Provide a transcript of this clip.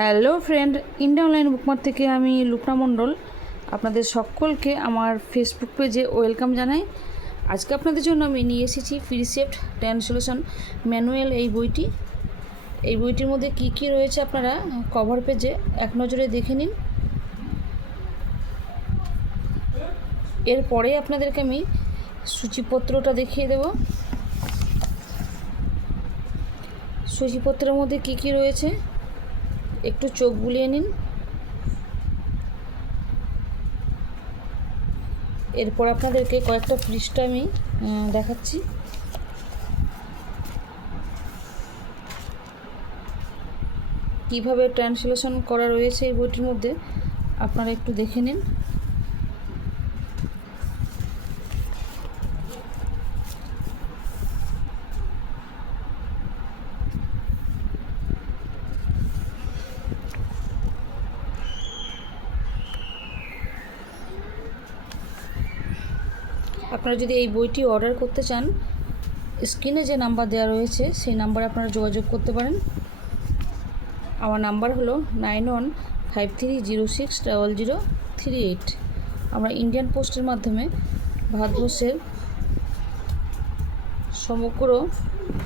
Hello friend, India online বুকমার থেকে আমি লুকনা মণ্ডল। আপনাদের সকলকে আমার ফেসবুক পেজে ওয়েলকাম জানাই। আজকে আপনাদের জন্য আমি নিয়ে এসেছি প্রিসেপ্ট ট্রান্সলেশন ম্যানুয়াল এই বইটি। এই বইটির মধ্যে কি কি রয়েছে আপনারা কভার পেজে এক নজরে দেখে নিন। এরপরে আপনাদেরকে আমি সূচিপত্রটা দেখিয়ে দেব। সূচিপত্রের মধ্যে কি কি রয়েছে? একটু চোখ বুলিয়ে নিন। এরপর আপনাদেরকে কয়েকটা পৃষ্ঠা আমি দেখাচ্ছি। কীভাবে ট্রান্সলেশন করা রয়েছে এই বইটির মধ্যে, আপনারা একটু দেখে নিন। আপনারা যদি এই বইটি অর্ডার করতে চান স্ক্রিনে যে নাম্বার দেওয়া রয়েছে, সেই নাম্বারে আপনারা যোগাযোগ করতে পারেন। আমার নাম্বার হলো nine one five three zero six double zero three eight আমরা ইন্ডিয়ান পোস্টের মাধ্যমে ভারতবর্ষের সমগ্র